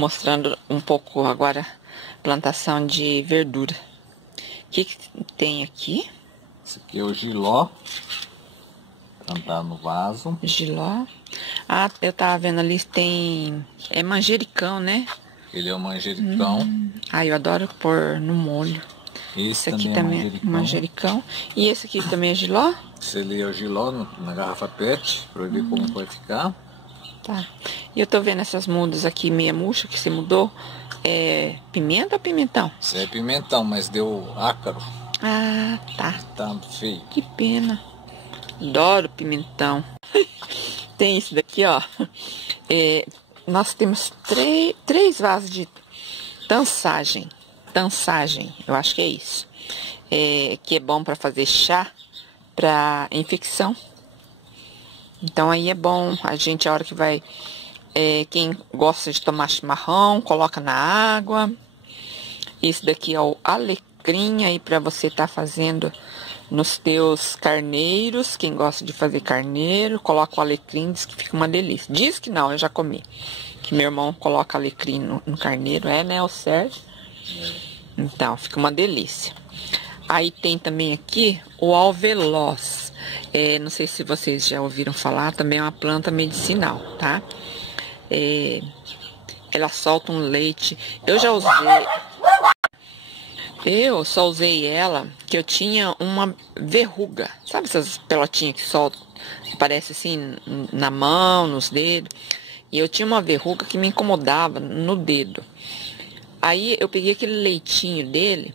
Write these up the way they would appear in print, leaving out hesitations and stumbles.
mostrando um pouco agora plantação de verdura. O que tem aqui? Esse aqui é o jiló, plantado no vaso. Jiló. Ah, eu tava vendo ali, tem... é manjericão, né? Ele é o manjericão. Ah, eu adoro pôr no molho. Esse aqui também é manjericão. E esse aqui também é jiló? Esse ali é o jiló na garrafa PET, pra ver como vai ficar. Tá. E eu tô vendo essas mudas aqui meia murcha que você mudou. É pimenta ou pimentão? Isso é pimentão, mas deu ácaro. Ah, tá. Tá feio. Que pena. Adoro pimentão. Tem esse daqui, ó. Nós temos três vasos de tansagem. Tansagem, eu acho que é isso. Que é bom para fazer chá para infecção. Então aí é bom a gente, a hora que vai... quem gosta de tomar chimarrão, coloca na água. Esse daqui é o alecrim aí para você estar fazendo nos teus carneiros. Quem gosta de fazer carneiro, coloca o alecrim, diz que fica uma delícia. Diz que não, eu já comi. Que meu irmão coloca alecrim no carneiro, né, o Sérgio? Então, fica uma delícia. Aí tem também aqui o alveloz. Não sei se vocês já ouviram falar, também é uma planta medicinal, tá? Ela solta um leite. Eu só usei ela que eu tinha uma verruga. Sabe essas pelotinhas que soltam? Aparece assim na mão, nos dedos. E eu tinha uma verruga que me incomodava no dedo. Aí eu peguei aquele leitinho dele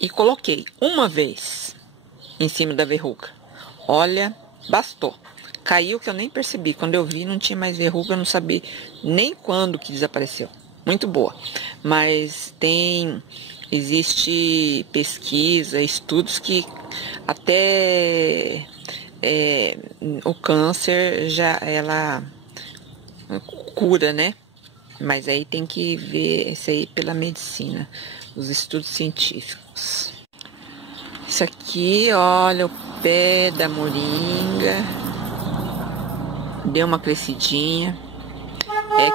e coloquei uma vez em cima da verruga. Olha, bastou. Caiu que eu nem percebi. Quando eu vi, não tinha mais verruga, eu não sabia nem quando que desapareceu. Muito boa. Mas existe pesquisa, estudos que até o câncer ela cura, né? Mas aí tem que ver isso aí pela medicina, os estudos científicos. Isso aqui, olha, o pé da moringa. Deu uma crescidinha. É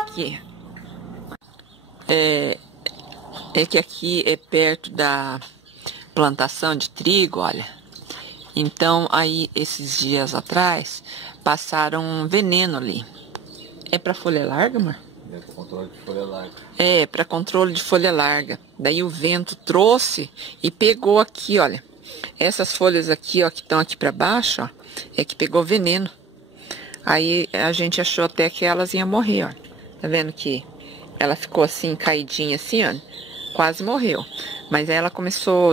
que aqui é perto da plantação de trigo, olha. Então, aí, esses dias atrás, passaram um veneno ali. É para folha larga, amor? É para controle de folha larga. É, para controle de folha larga. Daí o vento trouxe e pegou aqui, olha. Essas folhas aqui, ó, que estão aqui para baixo, ó, é que pegou veneno. Aí a gente achou até que elas iam morrer, ó. Tá vendo que ela ficou assim, caidinha assim, ó. Quase morreu. Mas aí ela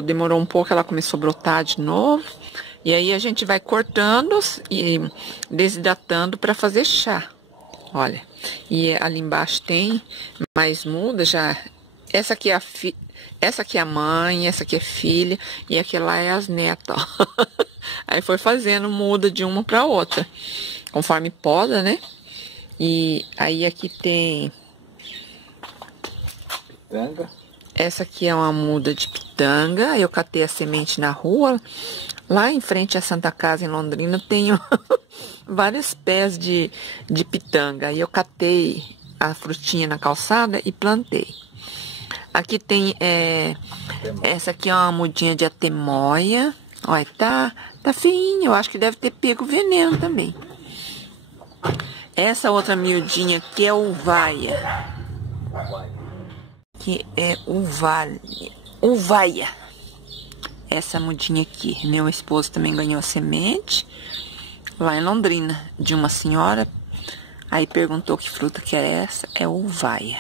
demorou um pouco, ela começou a brotar de novo. E aí a gente vai cortando e desidratando para fazer chá. Olha, e ali embaixo tem mais muda já. Essa aqui é a mãe, essa aqui é filha e aquela é as netas, ó. Aí foi fazendo muda de uma para outra, conforme poda, né? E aí aqui tem pitanga. Essa aqui é uma muda de pitanga. Eu catei a semente na rua. Lá em frente à Santa Casa, em Londrina, tenho vários pés de pitanga. Aí eu catei a frutinha na calçada e plantei. Aqui tem... essa aqui é uma mudinha de atemóia. Olha, tá feinha. Eu acho que deve ter pego veneno também. Essa outra miudinha aqui é uvaia. Que é uvaia. Essa mudinha aqui. Meu esposo também ganhou a semente lá em Londrina, de uma senhora. Aí perguntou que fruta que é essa. É uvaia.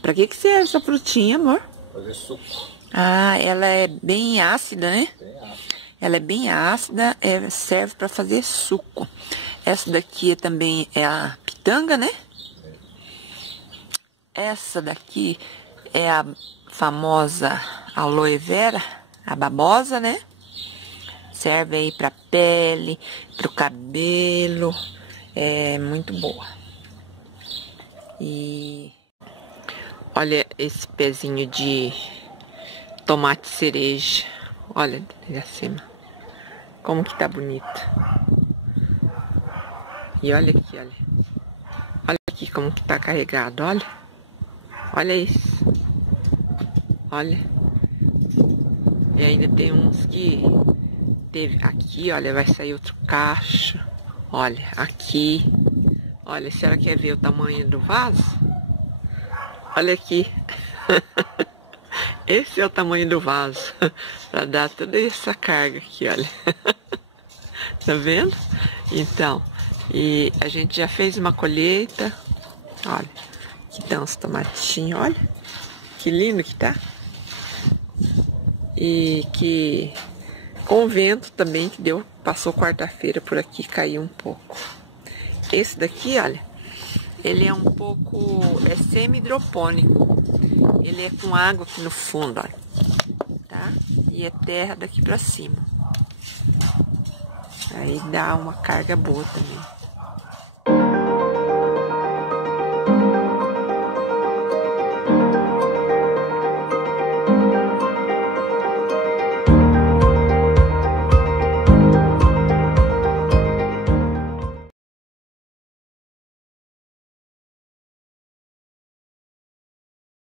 Pra que serve essa frutinha, amor? Fazer suco. Ah, ela é bem ácida, né? Bem ácido. Ela é bem ácida, serve para fazer suco. Essa daqui também é a pitanga, né? Essa daqui é a famosa aloe vera, a babosa, né? Serve aí para pele, para o cabelo, é muito boa. E olha esse pezinho de tomate cereja, olha ali acima, como que tá bonito. E olha aqui, olha aqui como que tá carregado, olha. Olha isso. Olha. E ainda tem uns que teve aqui, olha, vai sair outro cacho. Olha, aqui. Olha, a senhora quer ver o tamanho do vaso? Olha aqui. Esse é o tamanho do vaso. Para dar toda essa carga aqui, olha. Tá vendo? Então, e a gente já fez uma colheita. Olha, aqui estão os tomatinhos, olha. Que lindo que tá. E que com o vento também que deu, passou quarta-feira por aqui, caiu um pouco. Esse daqui, olha, ele é um pouco, é semi-hidropônico. Ele é com água aqui no fundo, olha, tá? E é terra daqui pra cima. Aí dá uma carga boa também.